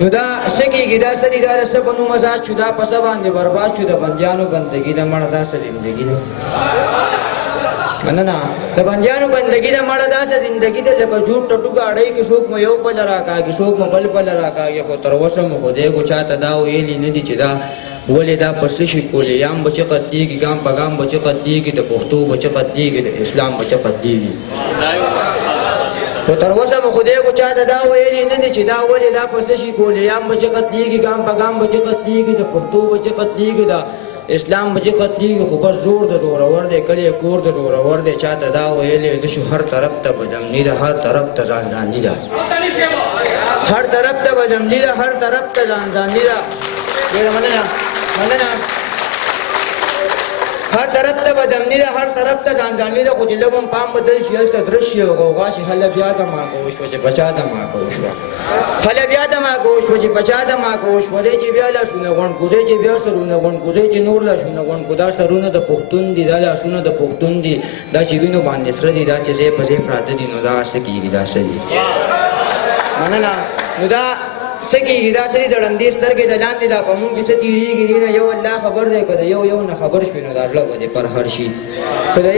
نو دا سکیږي دا سړي دا رسه په نوم ازاد شو دا په څه باندې برباد شو د بندیانو بندګي د مړه داسې زندګي ده مننه د بندیانو بندګي د مړه داسې زندګي ده لکه جوړ ټټو ګاډۍ کې څوک مو یو پل راکاږي څوک مو بل پل راکاږي خو تر اوسه مو خدای کو چاته دا ویلي نه دي چې دا ولې دا پس شي کولې یم بچ قدېږي ګام په ګام بچ قدېږي د پښتو بچ قدېږي د اسلام بچ قدېږي خو تر اوسه مو خدای کو چاته دا ویلي نه دي چې دا ولې دا پس شي کولې یم بچ قدېږي ګام په ګام بچ قدېږي د پښتو بچ قدېږي د اسلام بچ قدېږي خو بس زور د زورور دی کلی کور د زورور دی چاته دا ویلې د شو هر طرف ته بدمني ده هر طرف ته ځانځاني ده هر طرف ته بدمني ده هر طرف ته ځانځاني ده ډېره مننه هر طرف ته بدمني ده هر طرف ته ځانځاني ده خو چې لږ هم پام بدل شي هلته درست شي او غوغا شي هله بیا دماغه وشوه چې په چا دماغه وشوه هله بیا دماغه وشوه چې په چا دماغه وشوه دی چې بیا لاسونه غونډ کوزی چې بیا سرونه غونډ کوزی چې نور لاسونه غونډ کو دا سرونه د پښتون دي دا لاسونه د پښتون دي دا چې وینو باندې سره دي دا چې ځای په ځای پراته دي نو دا څه کېږي دا څه دي مننه نو دا څه کېږي دا څه دي د ړندې سترګې د لاندې دا په مونږ کې څه تېرېږي دي نه یو الله خبر دی که د یو نه خبر شوي نو دا زړه به دې پر هر شي که د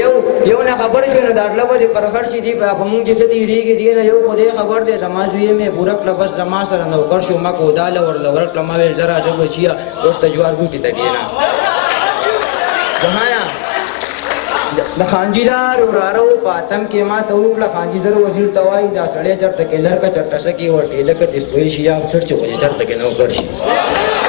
یو نه خبر شوي نو دا زړه به دې پر هر شي دي په مونږ کې څه تېرېږي دي نه یو خدای خبر دی زما زوی مې پوره کړه بس زما سره نوکر شو ما کوداله ورکړه ما ویل زه راځه بچیه اوس ته جوار بوټي ته کښېنه جهانه د خانجیدار ورارو په اتم کې ما ته وکړه خانجیدر وزیر ته وایي دا سړی چېرته کې لرکه چرته څه کې ورټې لکه د سپی شي یا افسر چې خو چې چېرته کې نوکر شي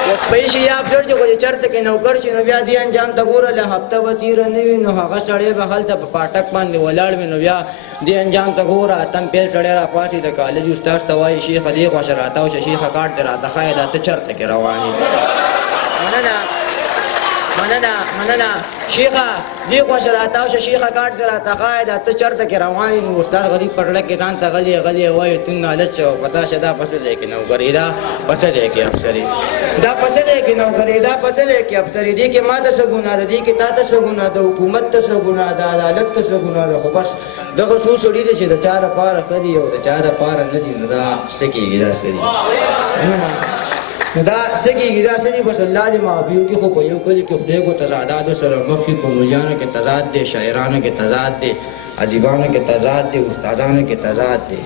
د سپی شي یا افسر چې خو چې چېرته کې نوکر شي نو بیا دې انجام ته ګوره له هفته به تېره نه وي نو هغه سړی به هلته په پاټک باندې ولاړ وي نو بیا دې انجام ته ګوره اتم پیل سړی راپاسي د کالج استاد ته وایي شیخه دې خواشه راتاو شه شیخه کاټ دې راته ښایي دا ته چېرته کې روان یې مننه شیخه دې خواشه راتاو شه شیخه کاټ دې راته ښایي دا ته چېرته کې روان یې نو استاد غریب په زړه کې ځان ته غلی وایي تون نالچ او په تا شه دا په څه ځای کې نوکري دا په څه ځای کې افسري دا په څه ځای کې نوکري دا په څه ځای کې افسري دې کې ما ته څه ګناه ده دې کې تا ته څه ګناه ده حکومت ته څه ګناه ده عدالت ته څه ګناه ده خو بس دغه څو سړي دي چې د چا دپاره ښه دي او د چا دپاره نه دي نو دا څه کېږي دا څه دي نو دا څه کېږي دا څه دي بس الله دې معافي وکړي خو په یو کلي کې خدای کو تضاداتو سره مخ وي په مولیانو کې تضاد دی شاعرانو کې تضاد دی ادیبانو کې تضاد دی استادانو کې تضاد دی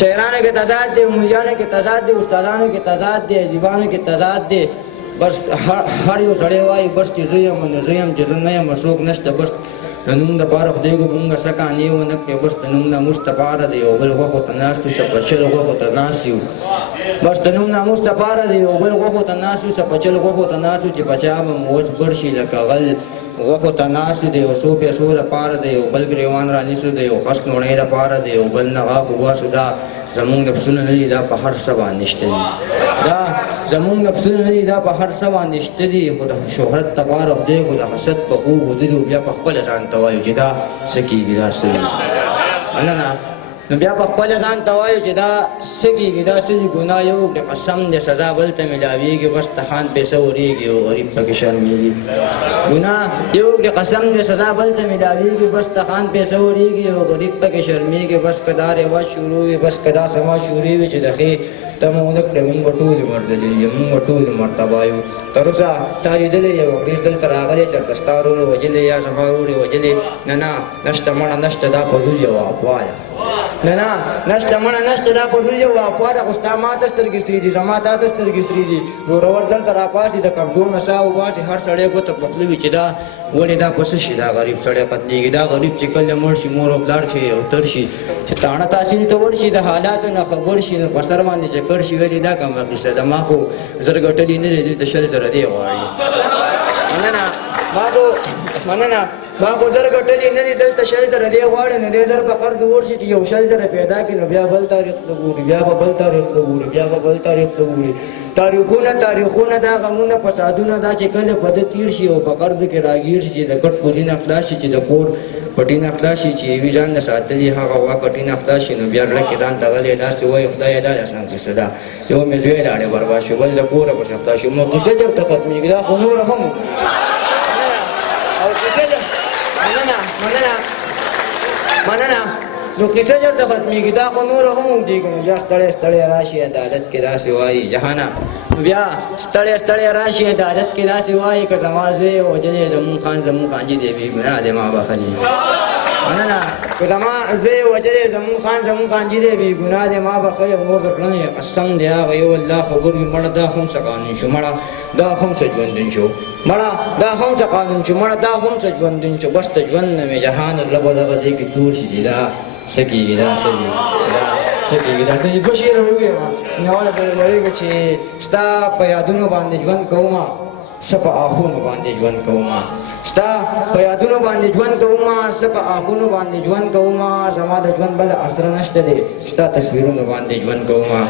شاعرانو کې تضاد دی مولیانو کې تضاد دی استادانو کې تضاد دی ادیبانو کې تضاد دی بس هر یو سړی وایي بس چې زه یم نو زه یم چې زه نه یم څوک نشته بس د نوم دپاره خدای کو مونږه څه کانې ونه کړې بس د نوم ناموس دپاره دی یو بل غوښو ته ناست یو څه پچل غوښو ته ناست یو بس د نوم ناموس دپاره دی یو بل غوښو ته ناست یو څه پچل غوښو ته ناست یو چې په چا به مو وچ بړ شي لکه غل غوښو ته ناست دی یو څو پیسو دپاره دی یو بل ګریوان رانیسو دی یو خس لوڼۍ دپاره دی یو بل نه غاښ وباسو دا زمونږ نفسونه نه دي دا په هر څه باندې شته دي دا زمونږ نفسونه نه دي دا په هر څه باندې شته دي خو د شهرت دپاره خدای خو د حسد په خوب ودلو بیا په خپله ځان ته وایو چې دا څه کېږي دا څه دي مننه نو بیا په خپله ځان ته وایو چې دا څه کېږي دا څه دي ګناه یو کړې قسم د سزا بل ته میلاویږي بس تخان پیسه ورېږي او غریب پکې شرمېږي ګناه یو کړې قسم د سزا بل ته میلاویږي بس تخان پیسه ورېږي او غریب پکې شرمېږي بس که دا رواج شروع وي بس که دا سما شروع وي چې د ښې ته مو ونه کړې مونږ به ټولې مردلې یو مونږ به ټولې مرتبه یو تر اوسه تا لیدلی یو انګریز دلته راغلی چېرته ستا ورور وژلې یا زما ورور وژلې نه نشته مړه نشته دا فضول یوه افوا ده نه نشته مړه نشته دا فضول یوه افوا ده خو ستا ما ته سترګې سرې دي زما تا ته سترګې سرې دي زورور دلته راپاسي د کمزور نه ساه وباسي هر سړی ګوته په خوله وي چې دا ولې دا پسه شي دا غریب سړی قتلېږي دا غریب چې کله مړ شي مور او پلار شي او تر شي چې تاڼه تحصیل ته ورشي د حالاتو نه خبر شي نو په سر باندې چې کړ شي ولې دا کومه قصه ده ما خو زر ګټلي نه دی دلته 100 زره دی غواړي مننه ما خو زر ګټلي نه دي دلته 100 زره دی غواړي نو دی زر په قرض ورشي چې یو 100 زره پیدا کړي نو بیا بل تاریخ ته ګوري بیا به بل تاریخ ته ګوري بیا به بل تاریخ ته ګوري تاریخونه دا غمونه فسادونه دا چې کله په ده تیر شي او په قرض کې راګیر شي د کټ پوټي نه خلاص شي چې د کور پټي نه خلاص شي چې یوې ځان نه ساتلي هغه کټي نه خلاص شي نو بیا زړه کې ځان ته غلی داسې وایي خدایه دا اسان کیسه ده یو مې زوی لاړې برباد شو بل د کوره پسې خلاص شو مو کیسه چېرته ختمېږي دا خو نوره هم او کیسه مننه نو قصه چرته ختمېږي دا خو نور هم اوږدېږي نو بیا ستړی ستړی راشي عدالت کې داسې وایي جهانه نو بیا ستړی ستړی راشي عدالت کې داسې وایي که زما زوی وجلې زمون خان چې دی بې ګناه دی ما بخلي مننه که زما زوی وجلې زمون خان چې دی بې ګناه دی ما بخلي مور د کړنې قسم دی هغه یو الله خبر وي مړه دا هم څه قانون شو مړه دا هم څه ژوندون شو مړه دا هم څه قانون شو مړه دا هم څه ژوندون شو بس ته ژوند نه مې جهان الله به دغه ځای کې تور شي دی دا څه کېږي دا څه کېږي دا څه دوه شعر وویل ناوله به وایي چې ستا په یادونو باندې ژوند کومه څه په آخونو باندې ژوند کومه ستا په یادونو باندې ژوند کومه څه په آخونو باندې ژوند کومه زما د ژوند بله اسره نشته دی ستا تصویرونو باندې ژوند کومه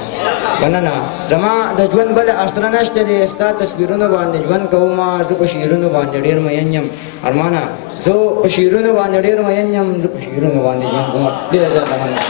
مننه زما د ژوند بله اسره نشته دی ستا تصویرونو باندې ژوند کومه زه په شعرونو باندې ډېر مین یم ارمانه زه په شعرونو باندې ډېر مین یم زه په شعرونو باندې ژوند کومه ډېره زیاته مننه